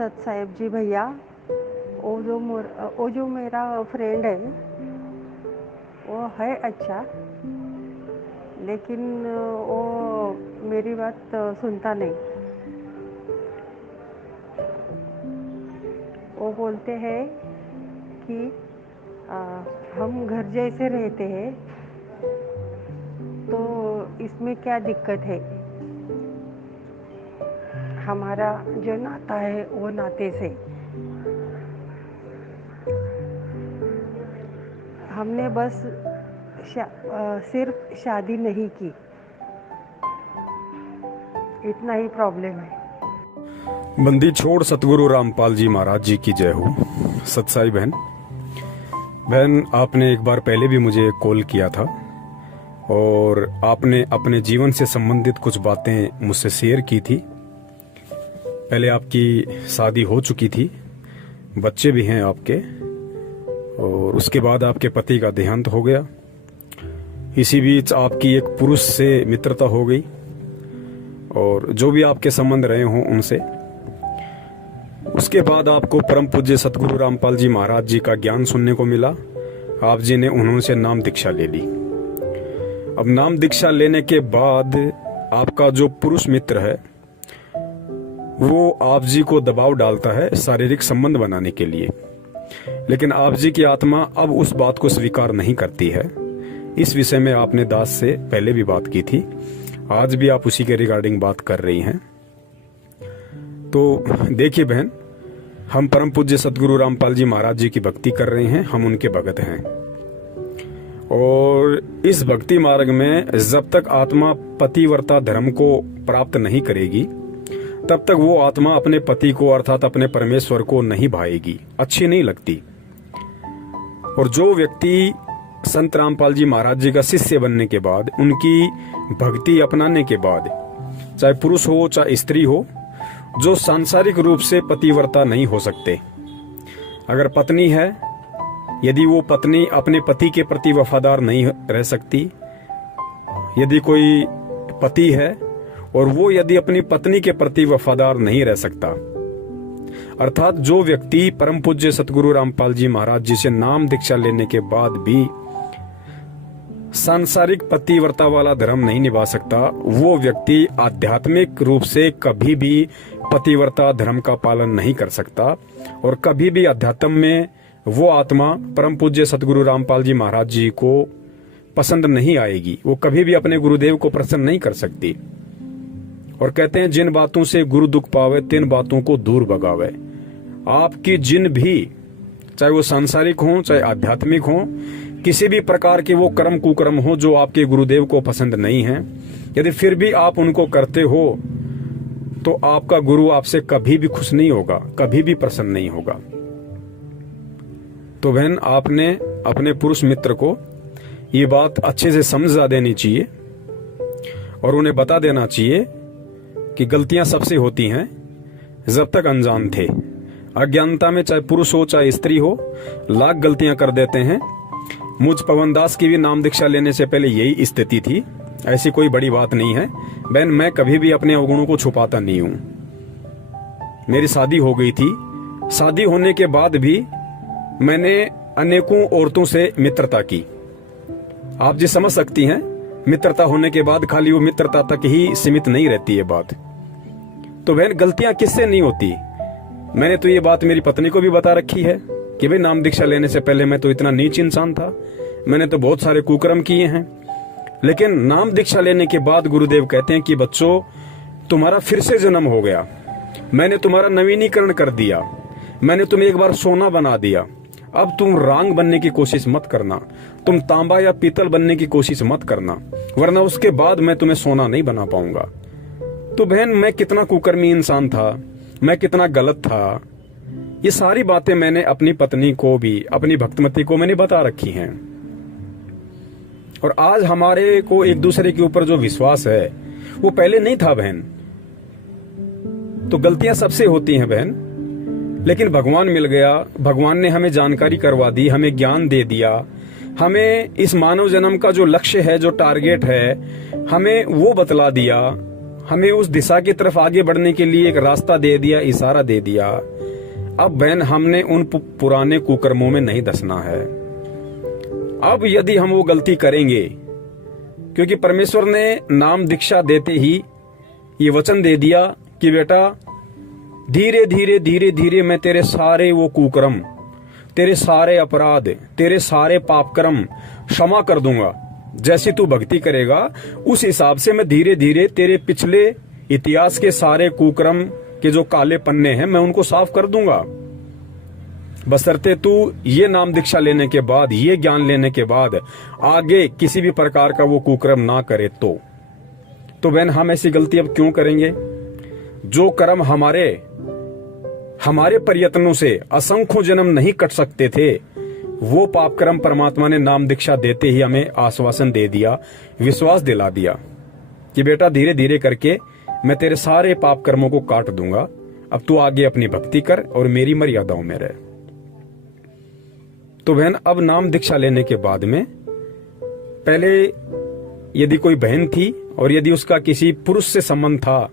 सत साहेब जी भैया, वो जो मेरा फ्रेंड है वो है अच्छा, लेकिन वो मेरी बात सुनता नहीं। वो बोलते हैं कि हम घर जैसे रहते हैं, तो इसमें क्या दिक्कत है। हमारा जो नाता है वो नाते से, हमने बस सिर्फ शादी नहीं की, इतना ही प्रॉब्लम है। बंदी छोड़ सतगुरु रामपाल जी महाराज जी की जय हो। सतसाई बहन, आपने एक बार पहले भी मुझे कॉल किया था और आपने अपने जीवन से संबंधित कुछ बातें मुझसे शेयर की थी। पहले आपकी शादी हो चुकी थी, बच्चे भी हैं आपके, और उसके बाद आपके पति का देहांत हो गया। इसी बीच आपकी एक पुरुष से मित्रता हो गई और जो भी आपके संबंध रहे हों उनसे। उसके बाद आपको परम पूज्य सतगुरु रामपाल जी महाराज जी का ज्ञान सुनने को मिला। आप जी ने उन्होंने नाम दीक्षा ले ली। अब नाम दीक्षा लेने के बाद आपका जो पुरुष मित्र है वो आप जी को दबाव डालता है शारीरिक संबंध बनाने के लिए, लेकिन आप जी की आत्मा अब उस बात को स्वीकार नहीं करती है। इस विषय में आपने दास से पहले भी बात की थी, आज भी आप उसी के रिगार्डिंग बात कर रही हैं। तो देखिए बहन, हम परम पूज्य सतगुरु रामपाल जी महाराज जी की भक्ति कर रहे हैं, हम उनके भगत हैं। और इस भक्ति मार्ग में जब तक आत्मा पतिव्रता धर्म को प्राप्त नहीं करेगी तब तक वो आत्मा अपने पति को अर्थात अपने परमेश्वर को नहीं भाएगी, अच्छी नहीं लगती। और जो व्यक्ति संत रामपाल जी महाराज जी का शिष्य बनने के बाद, उनकी भक्ति अपनाने के बाद, चाहे पुरुष हो चाहे स्त्री हो, जो सांसारिक रूप से पतिव्रता नहीं हो सकते, अगर पत्नी है, यदि वो पत्नी अपने पति के प्रति वफादार नहीं रह सकती, यदि कोई पति है और वो यदि अपनी पत्नी के प्रति वफादार नहीं रह सकता, अर्थात जो व्यक्ति परम पूज्य सतगुरु रामपाल जी महाराज जी से नाम दीक्षा लेने के बाद भी सांसारिक पतिव्रता वाला धर्म नहीं निभा सकता, वो व्यक्ति आध्यात्मिक रूप से कभी भी पतिव्रता धर्म का पालन नहीं कर सकता और कभी भी अध्यात्म में वो आत्मा परम पूज्य सतगुरु रामपाल जी महाराज जी को पसंद नहीं आएगी। वो कभी भी अपने गुरुदेव को प्रसन्न नहीं कर सकती। और कहते हैं, जिन बातों से गुरु दुख पावे तिन बातों को दूर भगावे। आपकी जिन भी, चाहे वो सांसारिक हो चाहे आध्यात्मिक हो, किसी भी प्रकार के वो कर्म कुकर्म हो जो आपके गुरुदेव को पसंद नहीं है, यदि फिर भी आप उनको करते हो तो आपका गुरु आपसे कभी भी खुश नहीं होगा, कभी भी प्रसन्न नहीं होगा। तो बहन, आपने अपने पुरुष मित्र को ये बात अच्छे से समझा देनी चाहिए और उन्हें बता देना चाहिए कि गलतियां सबसे होती हैं जब तक अनजान थे। अज्ञानता में चाहे पुरुष हो चाहे स्त्री हो, लाख गलतियां कर देते हैं। मुझ पवन दास की भी नाम दीक्षा लेने से पहले यही स्थिति थी, ऐसी कोई बड़ी बात नहीं है बहन। मैं कभी भी अपने अवगुणों को छुपाता नहीं हूं। मेरी शादी हो गई थी, शादी होने के बाद भी मैंने अनेकों औरतों से मित्रता की। आप जी समझ सकती हैं, मित्रता होने के बाद खाली वो मित्रता तक ही सीमित नहीं रहती है बात। तो बहन, गलतियां किससे नहीं होती। मैंने तो ये बात मेरी पत्नी को भी बता रखी है कि भाई नाम दीक्षा लेने से पहले मैं तो इतना नीच इंसान था, मैंने तो बहुत सारे कुकर्म किए हैं, लेकिन नाम दीक्षा लेने के बाद गुरुदेव कहते हैं कि बच्चों, तुम्हारा फिर से जन्म हो गया, मैंने तुम्हारा नवीनीकरण कर दिया, मैंने तुम्हें एक बार सोना बना दिया। अब तुम रांग बनने की कोशिश मत करना, तुम तांबा या पीतल बनने की कोशिश मत करना, वरना उसके बाद मैं तुम्हें सोना नहीं बना पाऊंगा। तो बहन, मैं कितना कुकर्मी इंसान था, मैं कितना गलत था, ये सारी बातें मैंने अपनी पत्नी को भी, अपनी भक्तमती को मैंने बता रखी हैं। और आज हमारे को एक दूसरे के ऊपर जो विश्वास है वो पहले नहीं था बहन। तो गलतियां सबसे होती हैं बहन, लेकिन भगवान मिल गया, भगवान ने हमें जानकारी करवा दी, हमें ज्ञान दे दिया, हमें इस मानव जन्म का जो लक्ष्य है, जो टारगेट है, हमें वो बतला दिया, हमें उस दिशा की तरफ आगे बढ़ने के लिए एक रास्ता दे दिया, इशारा दे दिया। अब बहन हमने उन पुराने कुकर्मों में नहीं धंसना है। अब यदि हम वो गलती करेंगे, क्योंकि परमेश्वर ने नाम दीक्षा देते ही ये वचन दे दिया कि बेटा धीरे धीरे धीरे धीरे मैं तेरे सारे वो कुकर्म, तेरे सारे अपराध, तेरे सारे पाप कर्म क्षमा कर दूंगा। जैसी तू भक्ति करेगा उस हिसाब से मैं धीरे धीरे तेरे पिछले इतिहास के सारे कुकर्म के जो काले पन्ने हैं मैं उनको साफ कर दूंगा, बशर्ते तू ये नाम दीक्षा लेने के बाद, ये ज्ञान लेने के बाद आगे किसी भी प्रकार का वो कुकर्म ना करे। तो बहन हम ऐसी गलती अब क्यों करेंगे? जो कर्म हमारे प्रयत्नों से असंख्यों जन्म नहीं कट सकते थे, वो पाप कर्म परमात्मा ने नाम दीक्षा देते ही हमें आश्वासन दे दिया, विश्वास दिला दिया कि बेटा धीरे धीरे करके मैं तेरे सारे पाप कर्मों को काट दूंगा। अब तू आगे अपनी भक्ति कर और मेरी मर्यादाओं में रह। तो बहन अब नाम दीक्षा लेने के बाद में पहले यदि कोई बहन थी और यदि उसका किसी पुरुष से संबंध था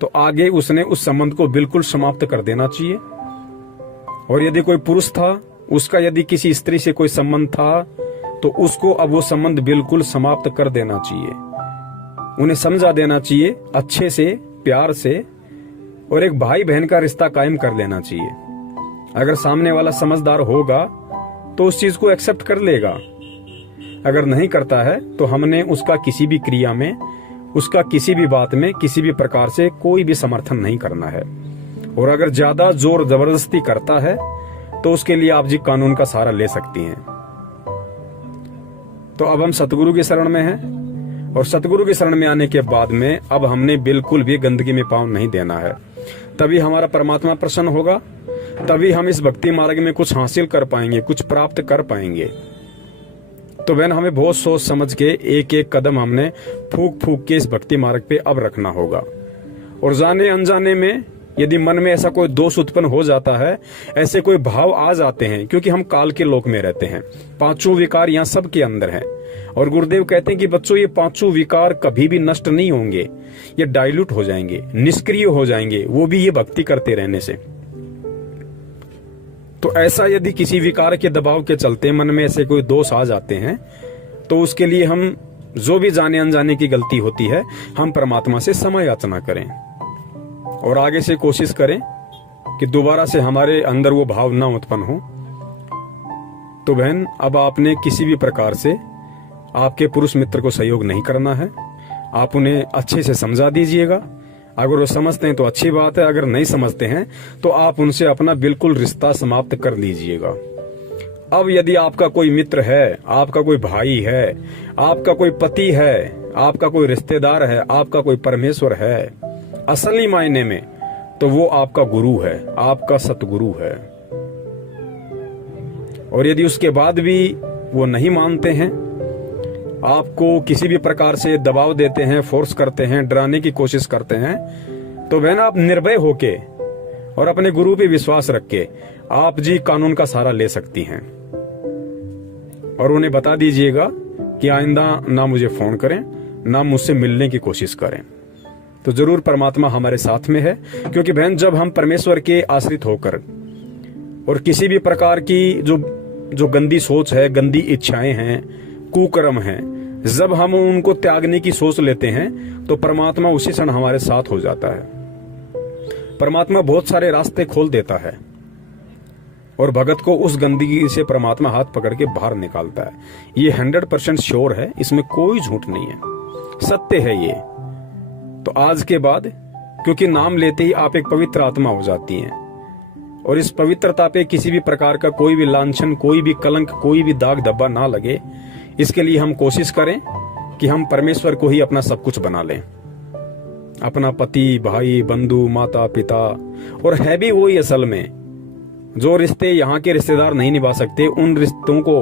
तो आगे उसने उस संबंध को बिल्कुल समाप्त कर देना चाहिए। और यदि कोई पुरुष था, उसका यदि किसी स्त्री से कोई संबंध था तो उसको अब वो संबंध बिल्कुल समाप्त कर देना चाहिए। उन्हें समझा देना चाहिए अच्छे से, प्यार से, और एक भाई बहन का रिश्ता कायम कर लेना चाहिए। अगर सामने वाला समझदार होगा तो उस चीज को एक्सेप्ट कर लेगा। अगर नहीं करता है तो हमने उसका किसी भी क्रिया में, उसका किसी भी बात में, किसी भी प्रकार से कोई भी समर्थन नहीं करना है। और अगर ज्यादा जोर जबरदस्ती करता है तो उसके लिए आप जी कानून का सहारा ले सकती हैं। तो अब हम सतगुरु की शरण में हैं, और सतगुरु की शरण में आने के बाद में अब हमने बिल्कुल भी गंदगी में पांव नहीं देना है। तभी हमारा परमात्मा प्रसन्न होगा, तभी हम इस भक्ति मार्ग में कुछ हासिल कर पाएंगे, कुछ प्राप्त कर पाएंगे। तो बहन हमें बहुत सोच समझ के एक एक कदम हमने फूक फूक के इस भक्ति मार्ग पे अब रखना होगा। और जाने अनजाने में यदि मन में ऐसा कोई दोष उत्पन्न हो जाता है, ऐसे कोई भाव आ जाते हैं, क्योंकि हम काल के लोक में रहते हैं, पांचों विकार यहाँ सबके अंदर हैं। और गुरुदेव कहते हैं कि बच्चों ये पांचों विकार कभी भी नष्ट नहीं होंगे, ये डाइल्यूट हो जाएंगे, निष्क्रिय हो जाएंगे, वो भी ये भक्ति करते रहने से। तो ऐसा यदि किसी विकार के दबाव के चलते मन में ऐसे कोई दोष आ जाते हैं तो उसके लिए हम जो भी जाने अनजाने की गलती होती है हम परमात्मा से क्षमा याचना करें और आगे से कोशिश करें कि दोबारा से हमारे अंदर वो भाव ना उत्पन्न हो। तो बहन अब आपने किसी भी प्रकार से आपके पुरुष मित्र को सहयोग नहीं करना है, आप उन्हें अच्छे से समझा दीजिएगा। अगर वो समझते हैं तो अच्छी बात है, अगर नहीं समझते हैं तो आप उनसे अपना बिल्कुल रिश्ता समाप्त कर लीजिएगा। अब यदि आपका कोई मित्र है, आपका कोई भाई है, आपका कोई पति है, आपका कोई रिश्तेदार है, आपका कोई परमेश्वर है असली मायने में, तो वो आपका गुरु है, आपका सतगुरु है। और यदि उसके बाद भी वो नहीं मानते हैं, आपको किसी भी प्रकार से दबाव देते हैं, फोर्स करते हैं, डराने की कोशिश करते हैं, तो बहन आप निर्भय होके और अपने गुरु पे विश्वास रख के आप जी कानून का सहारा ले सकती हैं। और उन्हें बता दीजिएगा कि आइंदा ना मुझे फोन करें, ना मुझसे मिलने की कोशिश करें। तो जरूर परमात्मा हमारे साथ में है, क्योंकि बहन जब हम परमेश्वर के आश्रित होकर और किसी भी प्रकार की जो गंदी सोच है, गंदी इच्छाएं हैं, कुकर्म हैं, जब हम उनको त्यागने की सोच लेते हैं तो परमात्मा उसी क्षण हमारे साथ हो जाता है। परमात्मा बहुत सारे रास्ते खोल देता है और भगत को उस गंदगी से परमात्मा हाथ पकड़ के बाहर निकालता है। ये 100% श्योर है, इसमें कोई झूठ नहीं है, सत्य है ये। तो आज के बाद क्योंकि नाम लेते ही आप एक पवित्र आत्मा हो जाती हैं और इस पवित्रता पे किसी भी प्रकार का कोई भी लांछन, कोई भी कलंक, कोई भी दाग धब्बा ना लगे, इसके लिए हम कोशिश करें कि हम परमेश्वर को ही अपना सब कुछ बना लें, अपना पति, भाई, बंधु, माता, पिता। और है भी वही असल में, जो रिश्ते यहाँ के रिश्तेदार नहीं निभा सकते, उन रिश्तों को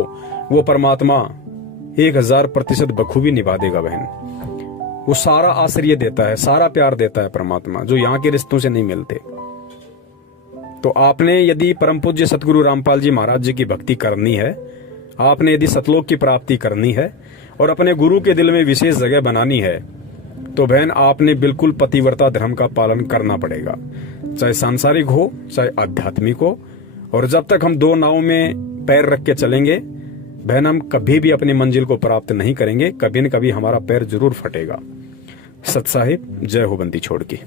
वो परमात्मा 1000% बखूबी निभा देगा बहन। वो सारा आश्रय देता है, सारा प्यार देता है परमात्मा, जो यहाँ के रिश्तों से नहीं मिलते। तो आपने यदि परम पूज्य सतगुरु रामपाल जी महाराज जी की भक्ति करनी है, आपने यदि सतलोक की प्राप्ति करनी है और अपने गुरु के दिल में विशेष जगह बनानी है, तो बहन आपने बिल्कुल पतिव्रता धर्म का पालन करना पड़ेगा, चाहे सांसारिक हो चाहे आध्यात्मिक हो। और जब तक हम दो नाव में पैर रख के चलेंगे बहन, हम कभी भी अपनी मंजिल को प्राप्त नहीं करेंगे, कभी न कभी हमारा पैर जरूर फटेगा। सत साहिब, जय हो बंदी छोड़ की।